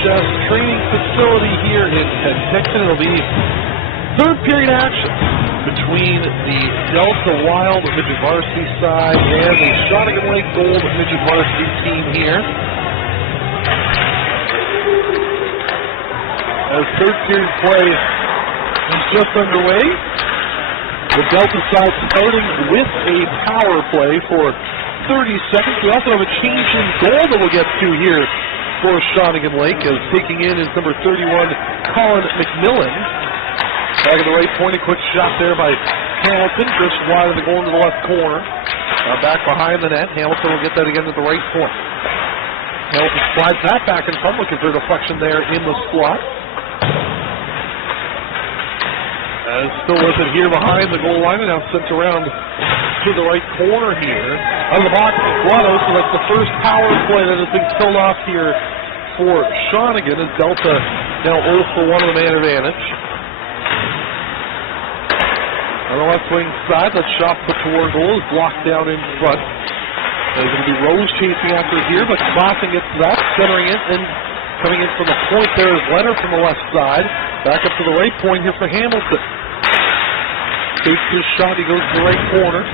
DHS training facility here in Penticton. It'll be third period action between the Delta Wild midget varsity side and the Shawnigan Gold midget varsity team here. As third period play is just underway, the Delta side starting with a power play for 30 seconds. We also have a change in goal that we'll get to here for Shawnigan Lake, as taking in is number 31, Colin McMillan. Back at the right point, a quick shot there by Hamilton, just wide of the goal into the left corner. Back behind the net, Hamilton will get that again at the right point. Hamilton slides that back in front, looking for a deflection there in the slot. Still with it here behind the goal line, and now sent around to the right corner here. Out of the box, Guado, so that's the first power play that has been killed off here for Shawnigan, as Delta now 0 for 1 of the man advantage. On the left wing side, that shot put toward goal is blocked down in front. There's going to be Rose chasing after it here, but crossing it to that, centering it, and coming in from the point there is Leonard from the left side. Back up to the right point here for Hamilton. Takes his shot, he goes to the right corner.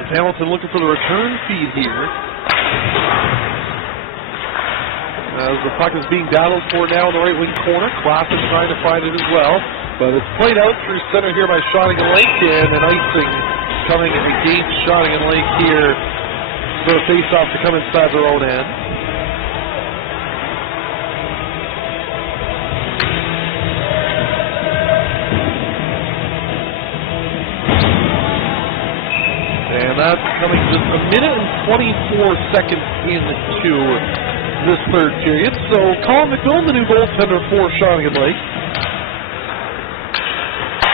As Hamilton looking for the return feed here. As the puck is being battled for now in the right wing corner. Classic trying to find it as well. But it's played out through center here by Shawnigan Lake, and an icing coming against Shawnigan Lake here for the face-off to come inside their own end. And that's coming just a minute and 24 seconds into this third period. So Colin McMillan, the new goaltender for Shawnigan Lake,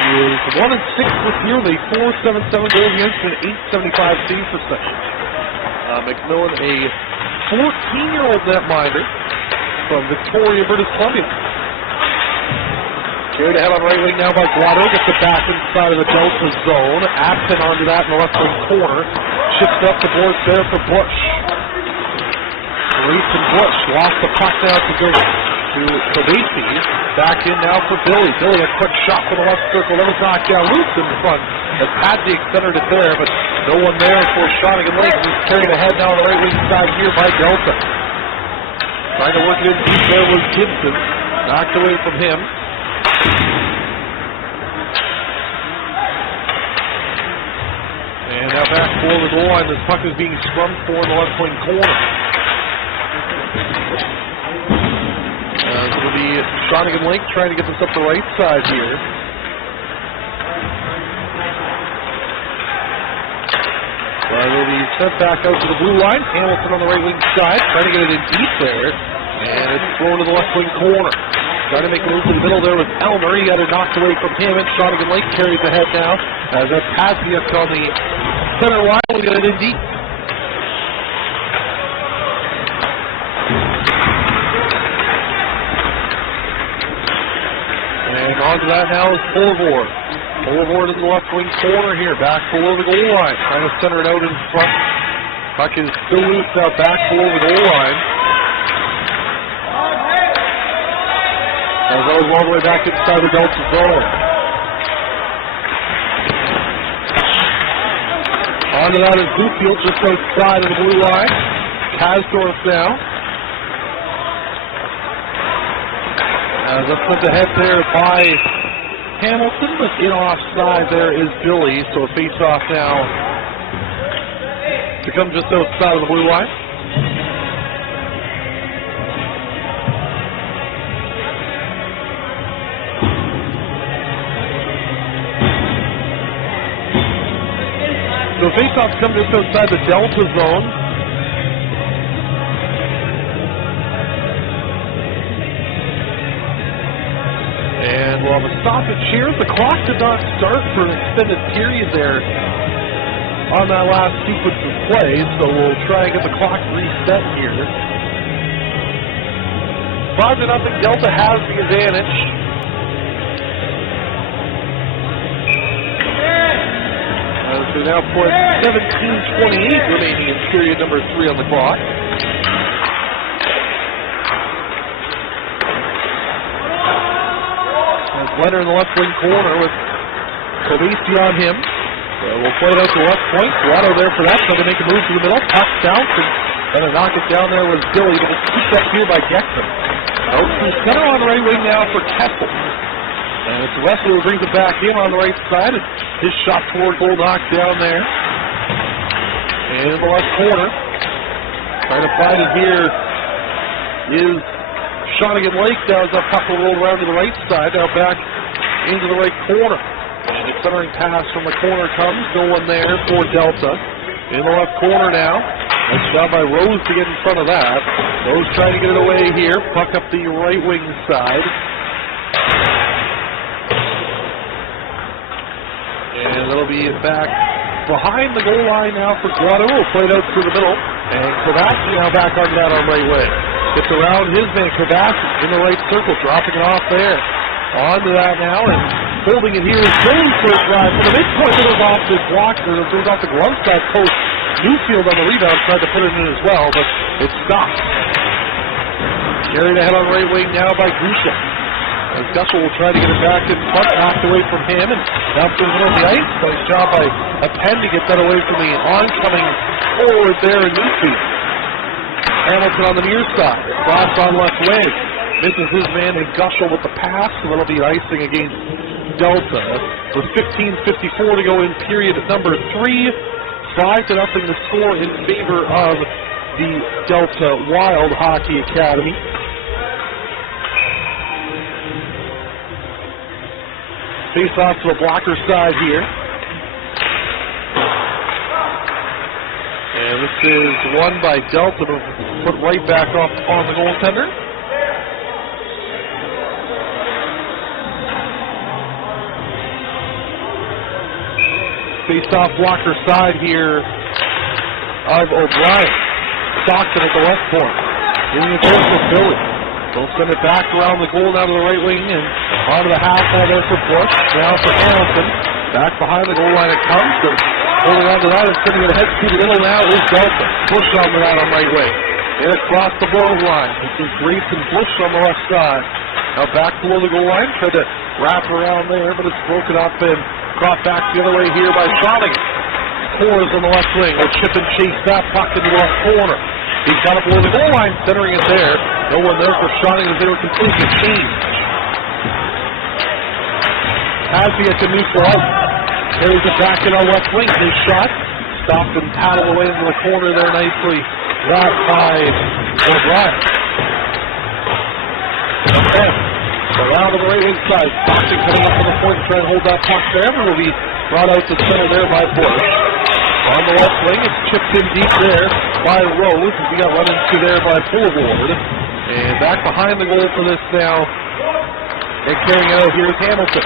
is 1-6 this year with a .477 goal against and an .875 save percentage. McMillan, a 14-year-old netminder from Victoria, British Columbia. Carried ahead on right wing now by Guado. Gets it back inside of the Delta zone. Absent onto that in the left wing corner. Shifts up the boards there for Bush. Reese and Bush lost the puck now to go to Kavasi. Back in now for Billy. Billy, a quick shot from the left circle. That was knocked down loose in front as Padzik centered it there, but no one there for Shawnigan Lake. He's carried ahead now on the right wing side here by Delta. Trying to work it in deep there was Gibson. Knocked away from him. And now back below the goal line, this puck is being scrummed for in the left wing corner. It'll be Shawnigan Lake trying to get this up the right side here. It'll be sent back out to the blue line. Hamilton on the right wing side, trying to get it in deep there. And it's thrown to the left wing corner. Trying to make a move to the middle there with Elmer. He got it knocked away from him, and Shawnigan Lake carries ahead now as that Padzik on the center line will get it in deep. And on to that now is Boulevard. Boulevard in the left wing corner here, back below the goal line. Trying to center it out in front. Puck is still loose now, back below the goal line. As that was all the way back inside the Delta zone. Onto that is Bluefield just outside of the blue line. Kasdorf now. As that's sent ahead there by Hamilton, but in offside there is Billy, so a face-off now to come just outside of the blue line. So face-offs come just outside the Delta zone. And we'll have a stoppage here. The clock did not start for an extended period there on that last sequence of plays, so we'll try and get the clock reset here. 5-0, Delta has the advantage. As we now put 17:28 remaining in period number 3 on the clock. Leonard in the left wing corner with Kovesi on him. We'll play it out to left point. Guado there for that, so they make a move to the middle. Puck bounce, and gonna knock it down there was Billy, but it's picked up here by Gexon. Out to center on the right wing now for Kessel. And it's Wesley who brings it back in on the right side. And his shot toward goal knocked down there. And in the left corner, trying to find it here is Shawnigan Lake. Now as that puck will roll around to the right side, now back into the right corner. And the centering pass from the corner comes. No one there for Delta. In the left corner now. Nice job by Rose to get in front of that. Rose trying to get it away here. Puck up the right wing side. And it'll be back behind the goal line now for Guado. Played out through the middle. And Kravassi now back on that on right way. Gets around his man Kravassi in the right circle. Dropping it off there. On to that now, and holding it here is Jones' first drive. For the midpoint, it goes off the block, or it goes off the glove side post. Newfield on the rebound tried to put it in as well, but it stopped. Carried ahead on right wing now by Gusha. As Gushel will try to get it back in front, knocked away from him, and down through the middle of the ice. Nice job by a Penn to get that away from the oncoming forward there in Newfield. Hamilton on the near side, cross on left wing. Misses his man in Gushel with the pass, and that'll be icing against Delta. With 15:54 to go in period number 3. 5-0 the score in favor of the Delta Wild Hockey Academy. Face off to the blocker side here. And this is won by Delta, put right back off on the goaltender. Face-off blocker side here of O'Brien. Stockton at the left point. Getting it close with Billy. They'll send it back around the goal down to the right wing and onto the half now there for Bush. Now for Hamilton. Back behind the goal line it comes. And holding on to that and sending it ahead to the middle now is Delta. Bush on to that on right wing. And across the goal line. This is Grace and Bush on the left side. Now back below the goal line. Tried to wrap around there, but it's broken up and brought back the other way here by Shawnigan. Coors on the left wing. Will chip and chase that puck into the left corner. He's got it below the goal line, centering it there. No one there for Shawnigan as they were completely changed. Hasbiak to neutral out. Carries it back in on left wing. His shot. Stopped and paddled away into the corner there nicely. That by O'Brien. Around to the right wing side. Stockton coming up to the point, trying to hold that puck there. It will be brought out to center there by Bush. On the left wing, it's chipped in deep there by Rose, as he got run into there by Boulevard. And back behind the goal for this now. And carrying it out here is Hamilton.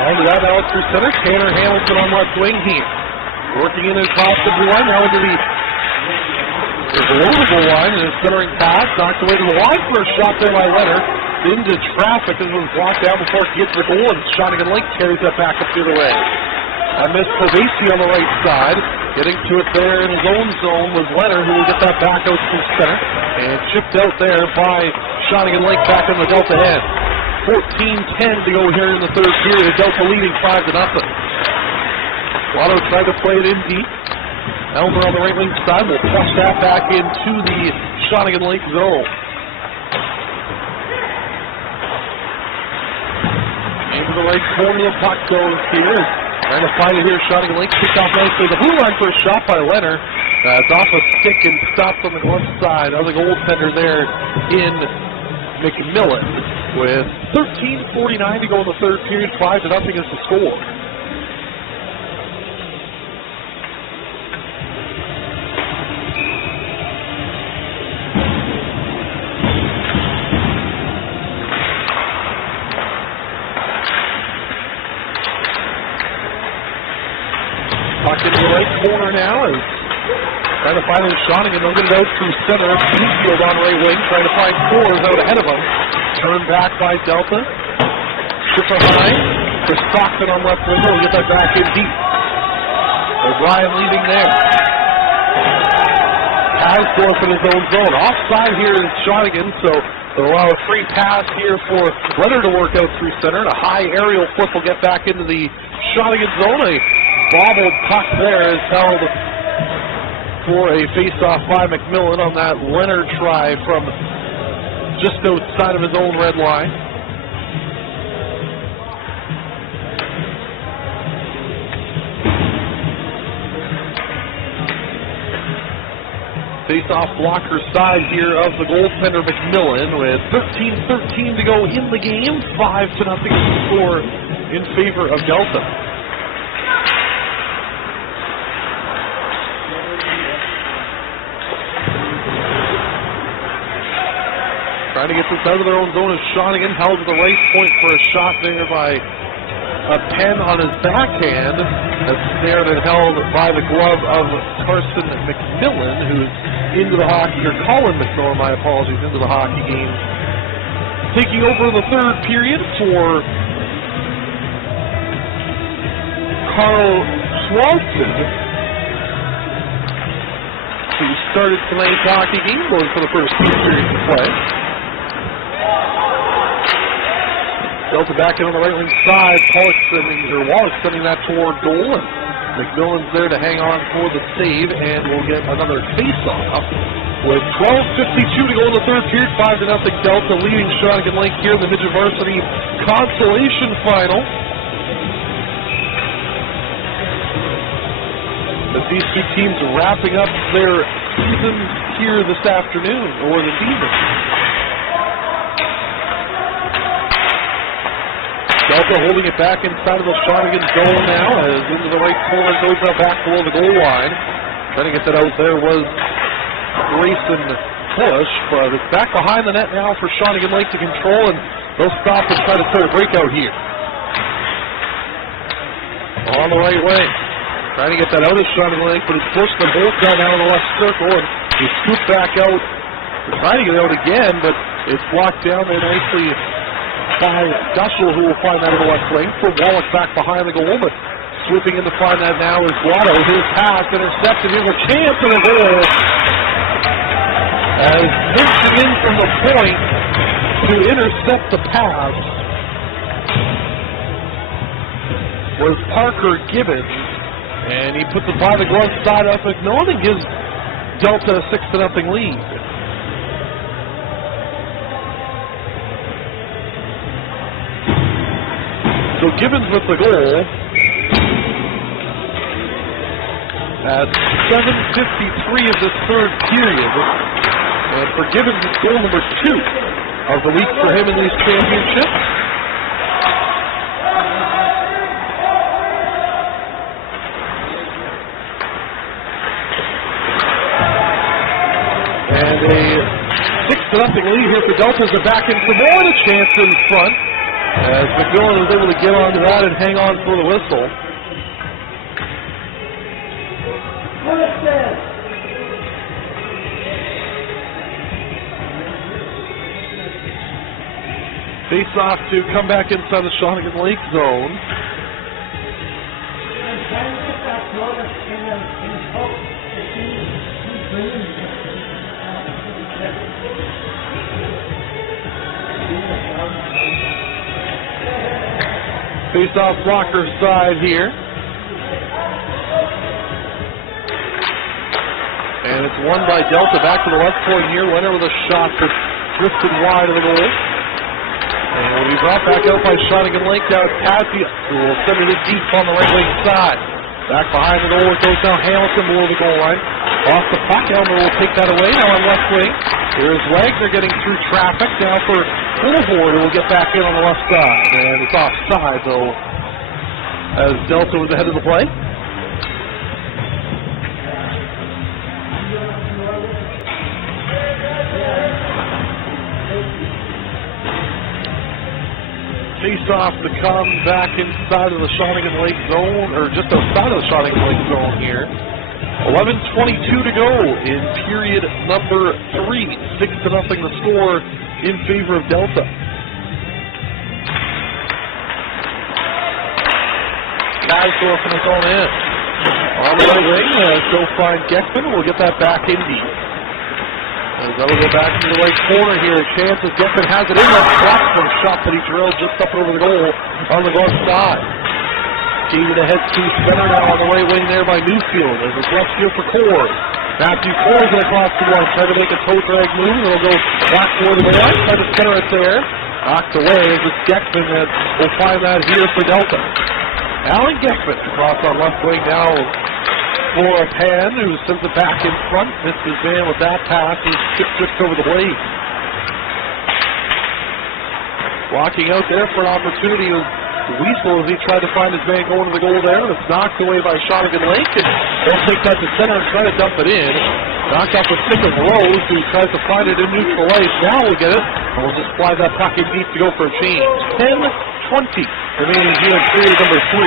On to that now through center. Tanner Hamilton on left wing here. Working in across the blue line, now into the below the goal line, and his centering pass knocked away to the line for a shot there by Leonard. Into traffic, as it was blocked down before it gets to the goal, and Shawnigan Lake carries that back up the other way. I missed Kovesi on the right side. Getting to it there in his own zone was Leonard, who will get that back out to center. And chipped out there by Shawnigan Lake back in the Delta end. 14-10 to go here in the third period. Delta leading 5-0. Guado tried to play it in deep. Elmer on the right wing side will push that back into the Shawnigan Lake zone. Into the right corner of the puck goes here. Trying to find it here. Shawnigan Lake kicked off nicely. The blue line for a shot by Leonard. It's off a stick and stopped on the glove side of the goaltender there in McMillan. With 13:49 to go in the third period, 5-0 is the score. Puck into the right corner now is trying to find Shawnigan. They'll get it out through center. Newfield on right wing, trying to find Coors out ahead of him. Turned back by Delta. Chipper high for Stockton on left wing. We'll get that back in deep. O'Brien leaving there. Hasdorf in his own zone. Offside here is Shawnigan, so They'll allow a free pass here for Leonard to work out through center. And a high aerial flip will get back into the Shawnigan zone. A bobbled puck there is held for a face-off by McMillan on that Leonard try from just outside of his own red line. Face-off blocker side here of the goaltender McMillan with 13:13 to go in the game. 5-0 score in favor of Delta. Trying to get this out of their own zone is Shawnigan, held to the right point for a shot there by a pen on his backhand. That's snared and held by the glove of Carson McMillan, who's into the hockey, or Colin McMillan, my apologies, into the hockey game. Taking over the third period for Carl Swanson, who started tonight's hockey game, going for the first 2 periods of play. Delta back in on the right wing side. Wallach sending that toward goal. And McMillan's there to hang on for the save, and we'll get another face-off. With 12:52 to go in the third period, 5-0 Delta leading Shawnigan Lake here in the midget varsity consolation final. As these two teams are wrapping up their season here this afternoon, or this evening. Delta holding it back inside of the Shawnigan zone now, as into the right corner, goes now back below the goal line. Trying to get that out there was Grayson Bush, but it's back behind the net now for Shawnigan Lake to control, and they'll stop and try to pull a breakout here. On the right wing, trying to get that out of Shawnigan Lake, but he's pushed them both down now in the left circle, and he scoops back out. They're trying to get out again, but it's blocked down there nicely by Dushel, who will find that in the left wing. For Wallach back behind the goal, but sweeping in to find that now is Guado. His pass intercepted. Here's a chance and a goal. As pitching in from the point to intercept the pass was Parker Gibbons, and he puts it by the glove side of McMillan and gives Delta a 6-0 lead. So Gibbons with the goal at 7:53 of this third period. And for Gibbons, it's goal number 2 of the week for him in these championships. And a 6-0 lead here for Delta as they're back in for more, and a chance in front, as McMillan was able to get onto that and hang on for the whistle. Face off to come back inside the Shawnigan Lake zone. Face-off blocker side here. And it's won by Delta. Back to the left point here. Leonard with a shot that's drifted wide of the goal. And will be brought back out by Shawnigan Lake. Now it's Cassie, who will send it in deep on the right wing side. Back behind the goal, it goes down Hamilton below the goal line. Off the puck, Elmer will take that away now on left wing. Here's Wagner getting through traffic now for Boulevard, who will get back in on the left side. And it's offside, though, as Delta was ahead of the play. Face-off to come back inside of the Shawnigan Lake zone, or just outside of the Shawnigan Lake zone here. 11:22 to go in period number 3. 6-0 the score in favor of Delta. Kasdorf in his own end. On the right wing, go find Geckman. We'll get that back in deep. They'll go back to the right corner here. Chances. Geffen has it in. That Blackburn shot that he drilled just up over the goal on the left side. Keeping ahead to center now on the right wing there by Newfield. There's a left field for Coors. Matthew Coors across the line. Trying to make a toe drag move. It'll go back toward the line. Try to center it there. Knocked away as it's Geffen that will find that here for Delta. Alan Geffen across on left wing now for a Pan who sends it back in front. Misses man with that pass. He trips over the blade. Walking out there for an opportunity was Weasel as he tried to find his man going to the goal there. It's knocked away by Shawnigan Lake, and they'll take that to center and try to dump it in. Knocked off the stick of Rose, who tries to find it in neutral ice. Now we'll get it, and we'll just fly that puck in deep to go for a change. 10-20 remaining here in period number 3,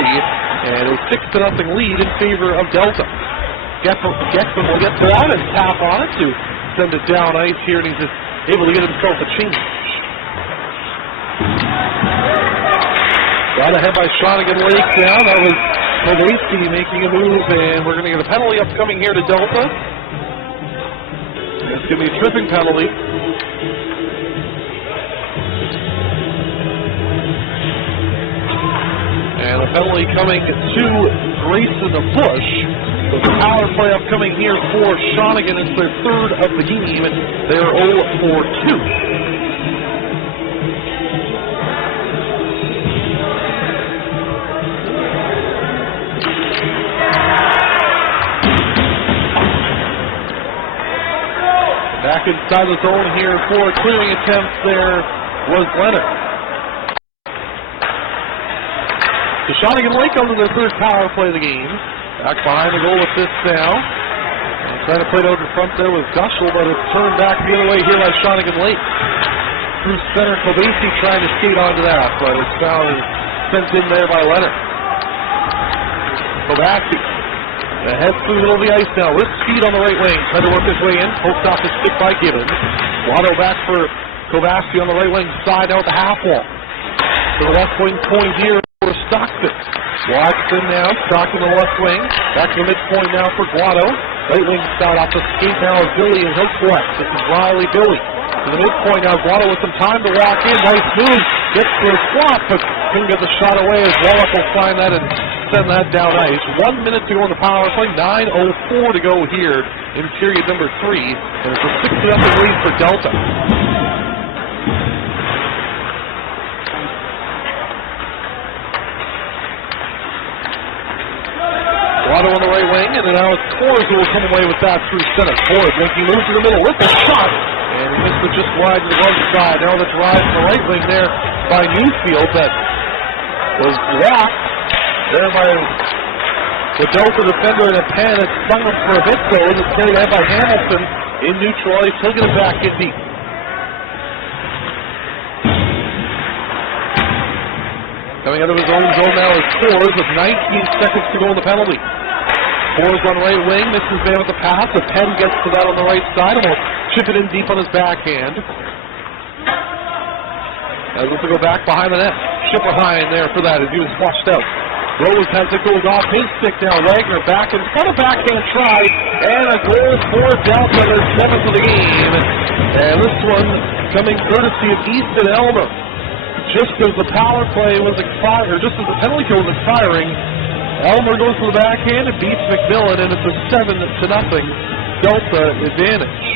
and a 6-0 lead in favor of Delta. Geffen will get that and tap on it to send it down ice here, and he's just able to get himself a change. Got ahead by Shawnigan Lake now. That was Kovacki making a move, and we're going to get a penalty upcoming here to Delta. It's going to be a tripping penalty. And a penalty coming to Grayson Bush. So the power play upcoming here for Shawnigan. It's their third of the game. They're 0 for 2. Back inside the zone here for a clearing attempt there was Leonard. So Shawnigan Lake under their third power play of the game. Back behind the goal assist now. And trying to play it out in front there with Gushel, but it's turned back the other way here by Shawnigan Lake. Through center, Kovacki trying to skate onto that, but it's found sent in there by Leonard. Kovacki. Heads through the middle of the ice now, with speed on the right wing. Trying to work his way in, poked off his stick by Gibbons. Waddle back for Kovacki on the right wing side now at the half wall. To the left wing point here for Stockton. Watson now, Stockton on the left wing. Back to the midpoint now for Guado. Right wing side off the skate now of Billy, and he'll flex. This is Riley Billy. To the midpoint now, Guado with some time to walk in. Nice move. Gets for a swap, but couldn't get the shot away as Wallach will find that and send that down ice. 1 minute to go in the power play. 9:04 to go here in period number 3. And it's a 6-0 lead for Delta. Guado on the right wing, and now it's Coors who will come away with that through center. Coors making moves to the middle with the shot. And he missed it just wide to the glove side. Now the drive from the right wing there by Newfield that was blocked there by the Delta defender in a pen. It stung him for a bit though. It's carried out by Hamilton in neutral ice. He'll get it back in deep. Coming out of his own zone now is Coors with 19 seconds to go in the penalty. Coors on the right wing, misses man with the pass. The Penn gets to that on the right side and will chip it in deep on his backhand. As this will go back behind the net. Chip behind there for that as he was flushed out. Rose has it, goes off his stick now. Wagner back in front of backhand try. And a goal for Delta, their 7th of the game. And this one coming courtesy of Easton Elmer. Just as the power play was expired, or just as the penalty kill was expiring, Elmer goes to the backhand and beats McMillan, and it's a 7-0 Delta advantage.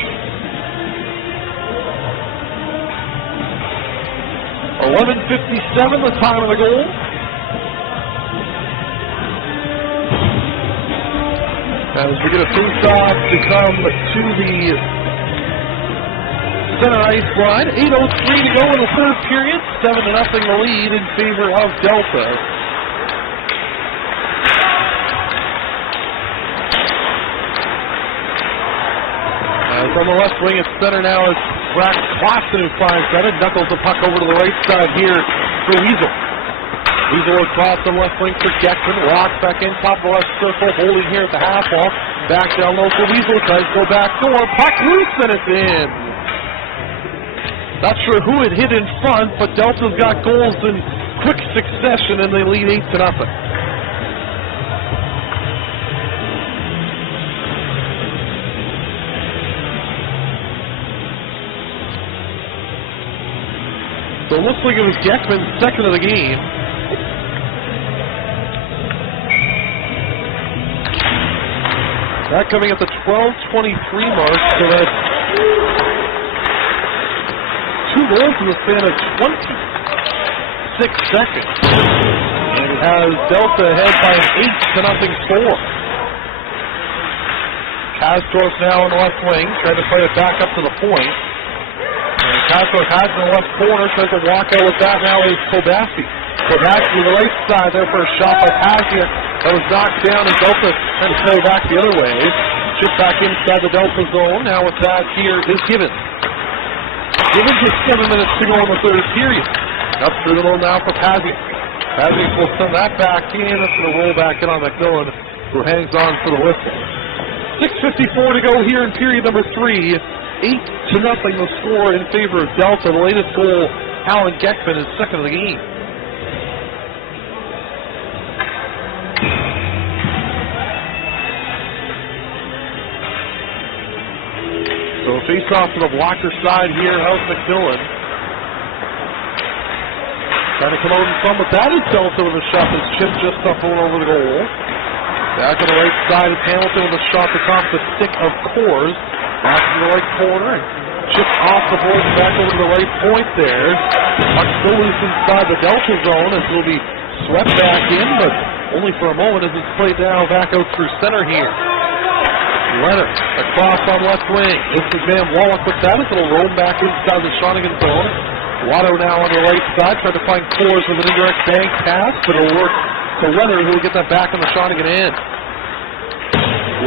11:57 the time of the goal. As we get a face-off to come to the center ice line. 8:03 to go in the third period. 7-0 the lead in favor of Delta. As on the left wing at center now is Brack Clausen who finds that. Knuckles the puck over to the right side here for Weasel. Weasel across the left wing for Geffen. Walks back in top of the left circle, holding here at the half wall. Back down low for Weasel. Tries to go back door. Puck loose and it's in. Not sure who it hit in front, but Delta's got goals in quick succession and they lead 8-0. So it looks like it was Geckman's second of the game. That coming at the 12:23 mark, so that's 2 goals in the span of 26 seconds. And it has Delta ahead by an 8-0 score. Kastorf now in the left wing, trying to play it back up to the point. And Kastorf has in the left corner, tries to walk out with that now is Kobaski. Kobaski to the right side there for a shot by Pasia. That was knocked down, and Delta trying to play back the other way. Chip back inside the Delta zone. Now with that here is Gibbons. Gibbons with 7 minutes to go in the third period. Up through the middle now for Pasia. Pasia will send that back in. It's going to roll back in on McMillan, who hangs on for the whistle. 6:54 to go here in period number 3. 8-0 the score in favor of Delta. The latest goal, Alan Geckman, is second of the game. So face off to the blocker side here. How's McMillan? Trying to come out in front, but that is Delta with a shot that's chipped just up over the goal. Back on the right side is Hamilton with a shot that's off the stick of Coors. Back to the right corner and chipped off the board and back over to the right point there. Puck still loose inside the Delta zone as will be swept back in, but only for a moment as it's played now back out through center here. Leonard across on left wing. This is Van Wallach with that. It'll roll back inside the Shawnigan zone. Watto now on the right side, trying to find Coors with an indirect bank pass, but it'll work to Leonard, who will get that back on the Shawnigan end.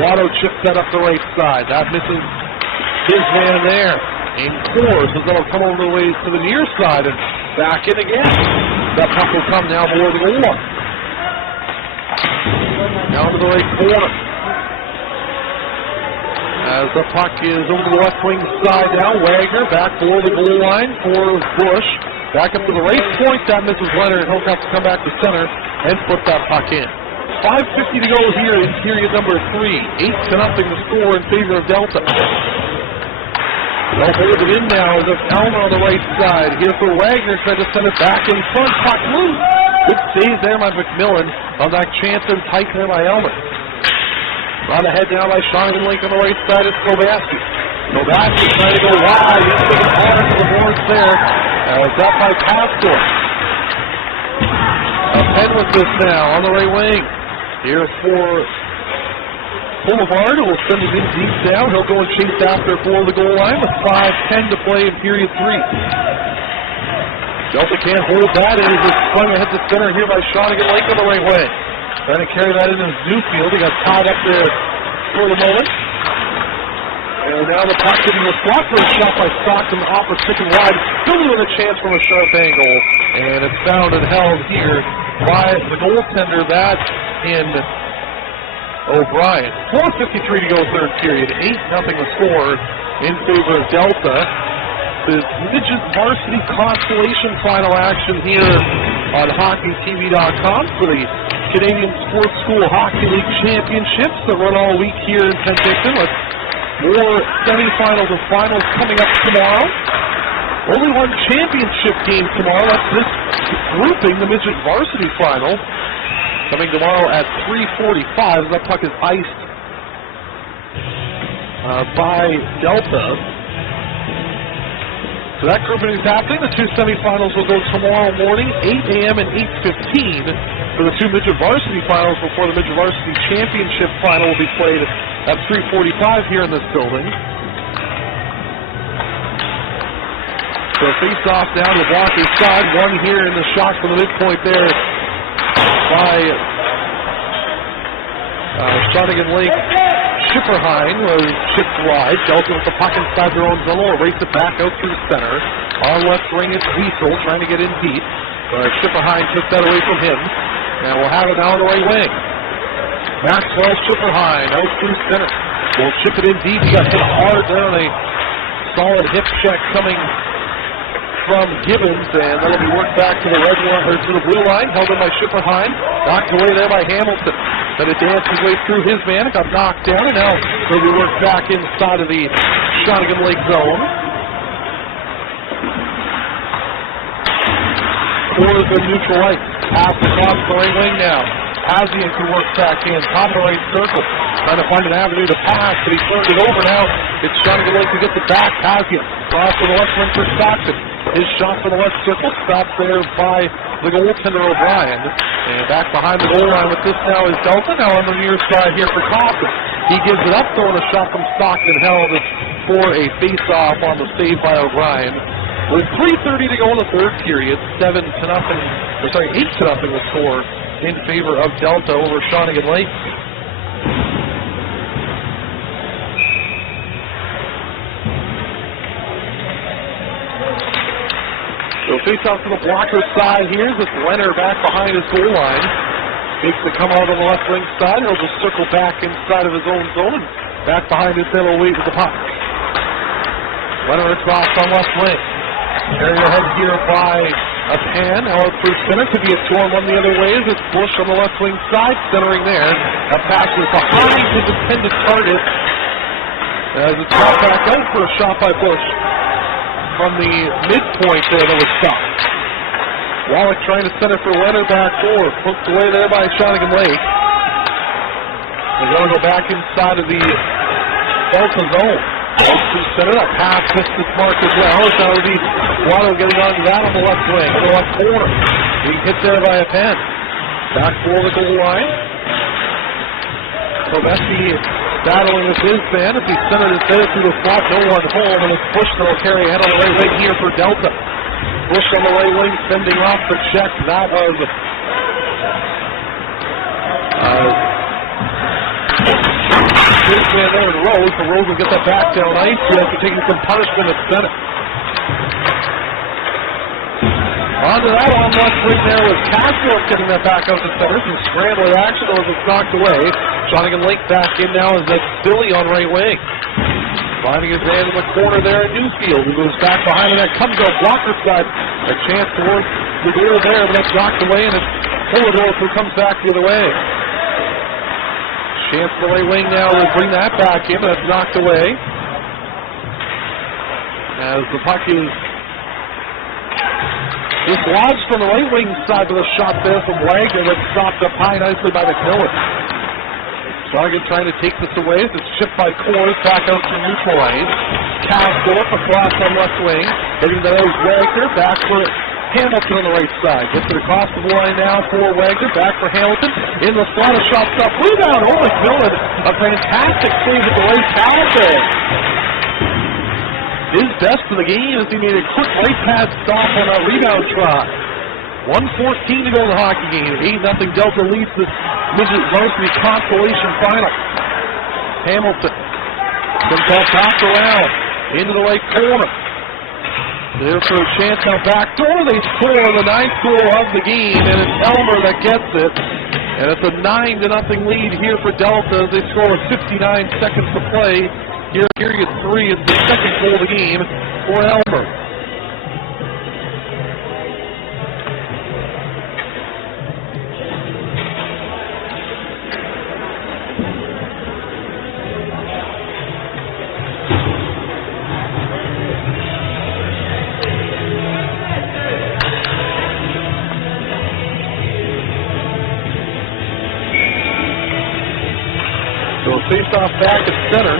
Watto chips that up the right side. That misses his man there. And Coors, as that'll come over the way to the near side and back in again. That puck will come now below the goal line. Down to the right corner. As the puck is over the left wing side now, Wagner back below the goal line for Bush. Back up to the right point, that misses Leonard. He'll have to come back to center and put that puck in. 5:50 to go here in period number 3. 8-0 the score in favor of Delta. They'll hold it in now as it's Elmer on the right side. Here for Wagner, trying to send it back in front. Puck loose. Good save there by McMillan on that chance and tight there by Elmer. On ahead now by Shawnigan Lake on the right side is Kobaski. Kobaski trying to go wide into the corner to the boards there. It's up by Pastor. Penn with this now on the right wing. Here for Boulevard, who will send it in deep down. He'll go and chase after below the goal line with 5:10 to play in period 3. Delta can't hold that in. He's sprung ahead to center here by Shawnigan Lake on the right wing. Trying to carry that into Newfield. He got tied up there for the moment. And now the puck getting a slot for a shot by Stockton off a stick and wide. Still with a chance from a sharp angle. And it's found and held here by the goaltender. That in O'Brien. 4:53 to go third period. 8-0 the score in favor of Delta. The midget varsity consolation final action here on HockeyTV.com for the Canadian Sports School Hockey League Championships that run all week here in Penticton. With more semifinals and finals coming up tomorrow. Only one championship game tomorrow. That's this grouping, the midget varsity final. Coming tomorrow at 3:45. That puck is iced by Delta. So that grouping is happening. The 2 semifinals will go tomorrow morning, 8 a.m. and 8:15 for the 2 midget varsity finals before the midget varsity championship final will be played at 3:45 here in this building. So face-off down the blocker's side. One here in the shot from the midpoint there by Shawnigan Lake. Schifferheim was chipped wide. Delta with the puck inside their own zone. Will race it back out through center. On left wing, it's Wiesel trying to get in deep. Schifferheim took that away from him. Now we'll have it now on the right wing. Maxwell Schifferheim out through center. We'll chip it in deep. He got hit hard there on a solid hip check coming from Gibbons, and that'll be worked back to the red line, or to the blue line, held in by Schifferheim. Knocked away there by Hamilton. Then it danced his way through his man. It got knocked down, and now it'll be worked back inside of the Shawnigan Lake zone. towards the neutral ice. Pass across the right wing now. Hazian can work back in, top of the right circle. Trying to find an avenue to pass, but he turned it over now. It's Shawnigan Gold to get the back. Hazian cross to the left wing for Stockton. His shot for the left circle, stopped there by the goaltender O'Brien. And back behind the goal line with this now is Delta. Now on the near side here for Coffin. He gives it up, throwing a shot from Stockton, held for a face-off on the save by O'Brien. With 3:30 to go in the third period, 8-0 the score in favor of Delta over Shawnigan Lake. So face off to the blocker side here. It's Leonard back behind his goal line. Takes the come out on the left wing side. He'll just circle back inside of his own zone and back behind his net will wait with the puck. Leonard across on left wing. Carried ahead here by a Pan. Now out through center. Could be a 2-on-1 the other way as it's Bush on the left wing side. Centering there. A pass is behind his intended target. As it's brought back out for a shot by Bush. From the midpoint there that was stopped. Wallach trying to center for Leonard back forward. Poked away there by Shawnigan Lake. They're going to go back inside of the Delta zone. Center, a pass missed this mark as well. That would be Waddle getting onto that on the left wing, on the left corner. Being hit there by a Pen. Back for the goal line. So Messi battling with his man. If he centered his head through the slot, no one home, and it's Bush that will carry ahead on the right wing here for Delta. Bush on the right wing, sending off the check. That was his man there in Rose. So Rose will get that back down ice here after taking some punishment at center. Onto that on left wing there was Castro getting that back out to center. Some scrambling action as it's knocked away. Shawnigan Lake back in now as that's Billy on right wing. Finding his man in the corner there at Newfield. He goes back behind and that comes out blocker side. A chance towards the goal there, but that's knocked away and it's Polidor who comes back the other way. Chance for the right wing now will bring that back in, but that's knocked away. As the puck is dislodged from the right wing side with a shot there from Wagner that's stopped up high nicely by McMillan. Shawnigan trying to take this away. It's chipped by Coors back out to neutral ice. Castorp across on left wing. Hitting that out Wagner. Back for Hamilton on the right side. Gets it across the line now for Wagner. Back for Hamilton. In the slot, a shot stop. Rebound. Oh, McMillan. A fantastic save at the right pad there. His best of the game as he made a quick right pad stop on a rebound try. 1:14 to go in the hockey game. 8-0 Delta leads this midget varsity consolation final. Hamilton comes that top around into the right corner. There for a chance now back door. They score the 9th goal of the game, and it's Elmer that gets it. And it's a 9-0 lead here for Delta as they score with 59 seconds to play. Here, period 3 is the second goal of the game for Elmer. So face off back at center.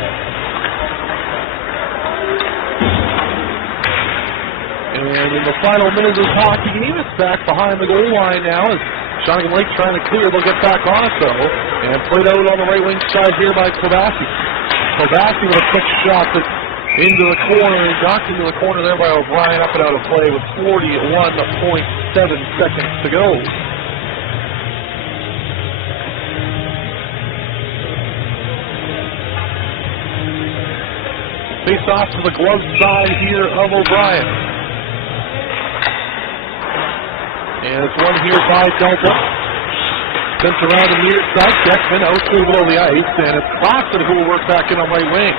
And in the final minute of this hockey game, it's back behind the goal line now as Shawnigan Lake trying to clear. They'll get back on it though. And played out on the right wing side here by Kobasi. Kobasi with a quick shot into the corner. Knocked into the corner there by O'Brien, up and out of play with 41.7 seconds to go. Face off to the glove side here of O'Brien. And it's one here by Delta. Sent around the near side. Beckman out through below the ice. And it's Claxton who will work back in on right wing.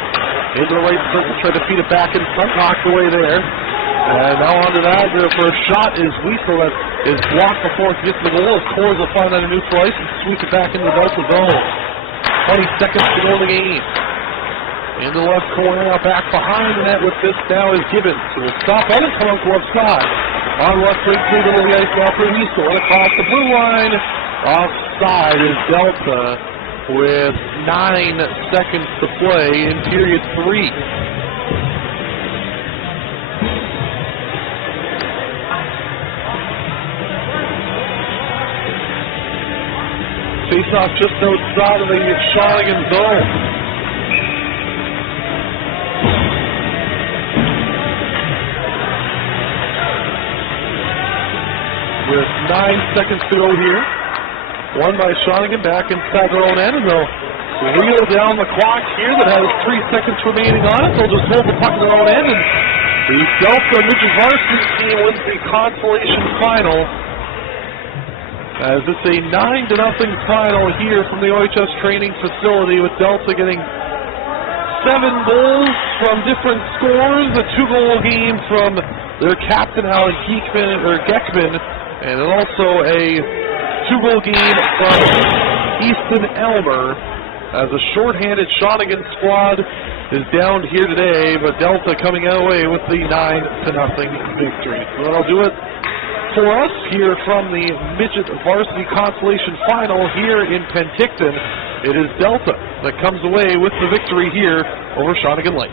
Into the right circle, try to feed it back in front. Knocked away there. And now onto that. There for a shot is Weasel that is blocked before it gets to the goal. As Coors will find that a neutral ice and sweep it back into the Delta zone. 20 seconds to go in the game. In the left corner, now back behind the net with this now is Gibbons. So we'll stop on and come out to left side. On left wing, middle of the ice now for Easel. Across the blue line. Offside is Delta with 9 seconds to play in period 3. Face-off just outside of the Shawnigan zone. With 9 seconds to go here. Won by Shawnigan back inside their own end, and they'll reel down the clock here that has 3 seconds remaining on it. They'll just hold the puck in their own end, and the Delta Midget Varsity team wins the consolation final. As it's a 9-0 final here from the OHS training facility, with Delta getting 7 goals from different scores, a 2-goal game from their captain Alan Geckman, and also a 2-goal game from Easton Elmer, as a shorthanded Shawnigan squad is down here today, but Delta coming away with the 9-0 victory. So that'll do it for us here from the Midget Varsity Consolation Final here in Penticton. It is Delta that comes away with the victory here over Shawnigan Lake.